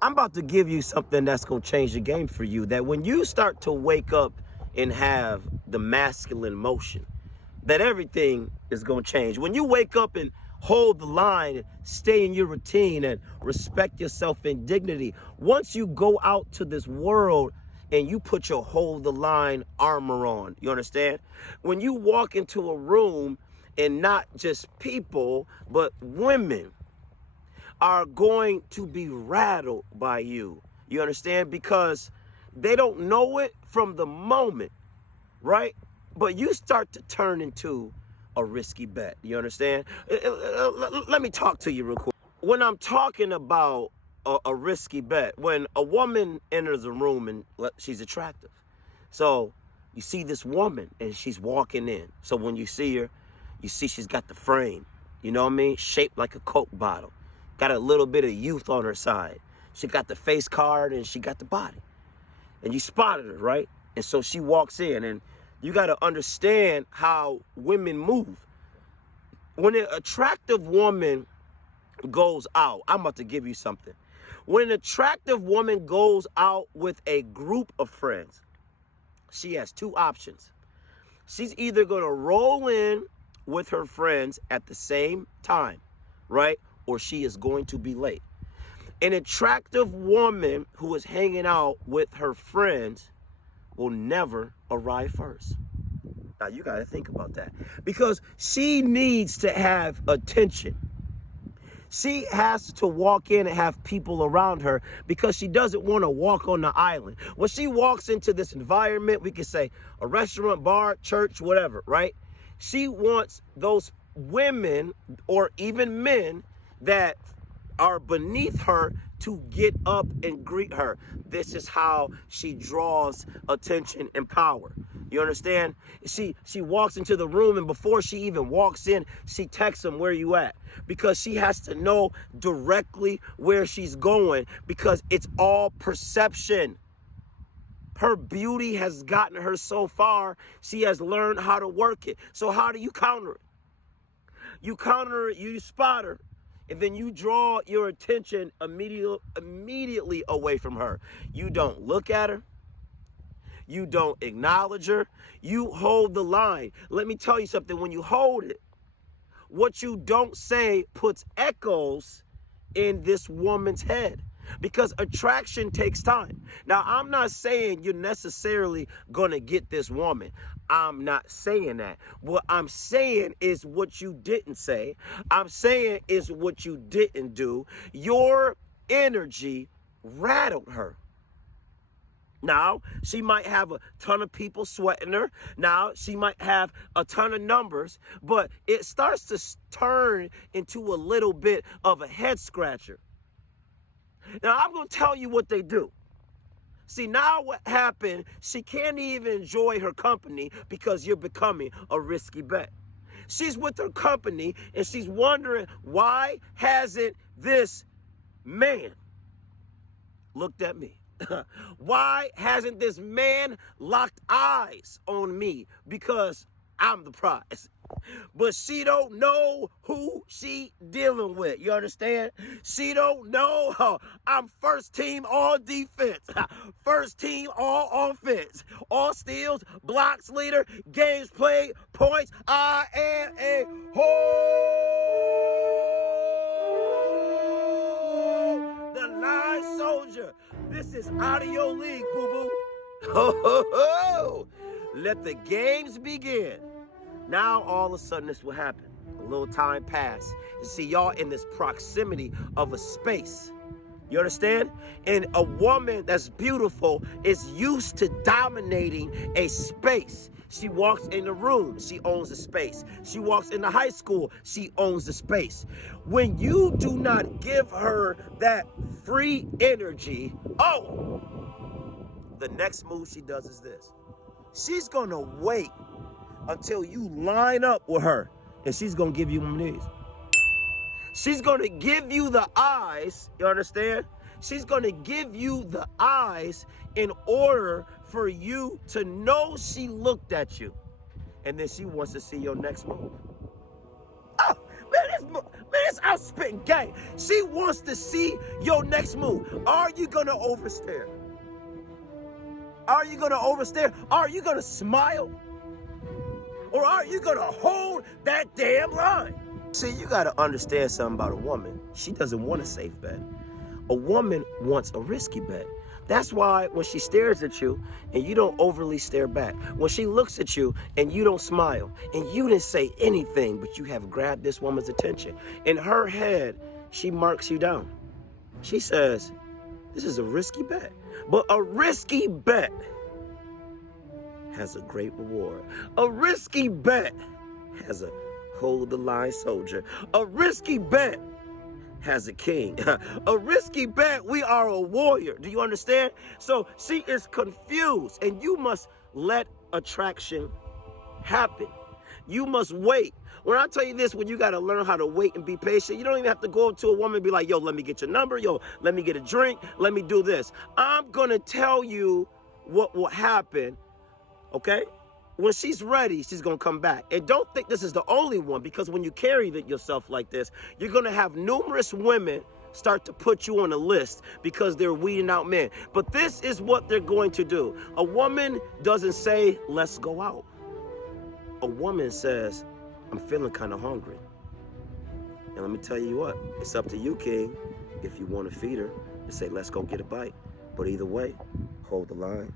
I'm about to give you something that's going to change the game for you. That when you start to wake up and have the masculine motion, that everything is going to change. When you wake up and hold the line, stay in your routine and respect yourself in dignity. Once you go out to this world and you put your hold the line armor on, you understand? When you walk into a room and not just people, but women are going to be rattled by you. You understand? Because they don't know it from the moment, right? But you start to turn into a risky bet. You understand? Let me talk to you real quick. When I'm talking about a risky bet, when a woman enters a room and she's attractive. So you see this woman and she's walking in. So when you see her, you see she's got the frame, you know what I mean? Shaped like a Coke bottle. Got a little bit of youth on her side. She got the face card and she got the body. And you spotted her, right? And so she walks in, and you got to understand how women move. When an attractive woman goes out, I'm about to give you something. When an attractive woman goes out with a group of friends, she has two options. She's either going to roll in with her friends at the same time, right? Or she is going to be late. An attractive woman who is hanging out with her friends will never arrive first. Now, you got to think about that, because she needs to have attention. She has to walk in and have people around her because she doesn't want to walk on the island. When she walks into this environment, we could say a restaurant, bar, church, whatever, right? She wants those women or even men that are beneath her to get up and greet her. This is how she draws attention and power. You understand? She walks into the room, and before she even walks in, she texts them, "Where you at?" Because she has to know directly where she's going, because it's all perception. Her beauty has gotten her so far, she has learned how to work it. So how do you counter it? You counter it, you spot her, and then you draw your attention immediately away from her. You don't look at her. You don't acknowledge her. You hold the line. Let me tell you something. When you hold it, what you don't say puts echoes in this woman's head, because attraction takes time. Now, I'm not saying you're necessarily going to get this woman. I'm not saying that. What I'm saying is what you didn't say. I'm saying is what you didn't do. Your energy rattled her. Now, she might have a ton of people sweating her. Now, she might have a ton of numbers, but it starts to turn into a little bit of a head scratcher. Now, I'm going to tell you what they do. See, now what happened, she can't even enjoy her company because you're becoming a risky bet. She's with her company and she's wondering, why hasn't this man looked at me? Why hasn't this man locked eyes on me? Because I'm the prize. But she don't know who she dealing with. You understand? She don't know I'm first team all defense, first team all offense, all steals, blocks leader, games played, points. I am a the line soldier. This is out of your league, boo-boo. Ho, ho, ho. Let the games begin. Now, all of a sudden, this will happen. A little time passed. You see, y'all in this proximity of a space. You understand? And a woman that's beautiful is used to dominating a space. She walks in the room, she owns the space. She walks into high school, she owns the space. When you do not give her that free energy, the next move she does is this. She's gonna wait until you line up with her, and she's gonna give you one of these. She's gonna give you the eyes, you understand? She's gonna give you the eyes in order for you to know she looked at you. And then she wants to see your next move. Oh, man, it's I'm spitting game. She wants to see your next move. Are you going to overstare? Are you going to overstare? Are you going to smile? Or are you going to hold that damn line? See, you got to understand something about a woman. She doesn't want a safe bet. A woman wants a risky bet. That's why when she stares at you and you don't overly stare back, when she looks at you and you don't smile and you didn't say anything, but you have grabbed this woman's attention, in her head, she marks you down. She says, this is a risky bet. But a risky bet has a great reward. A risky bet has a hold the line soldier. A risky bet has a king. A risky bet, we are a warrior. Do you understand? So she is confused, and you must let attraction happen. You must wait. When I tell you this, when you got to learn how to wait and be patient, you don't even have to go up to a woman and be like, yo, let me get your number. Yo, let me get a drink. Let me do this. I'm going to tell you what will happen, okay? When she's ready, she's going to come back. And don't think this is the only one, because when you carry yourself like this, you're going to have numerous women start to put you on a list because they're weeding out men. But this is what they're going to do. A woman doesn't say, let's go out. A woman says, I'm feeling kind of hungry. And let me tell you what, it's up to you, King, if you want to feed her and say, let's go get a bite. But either way, hold the line.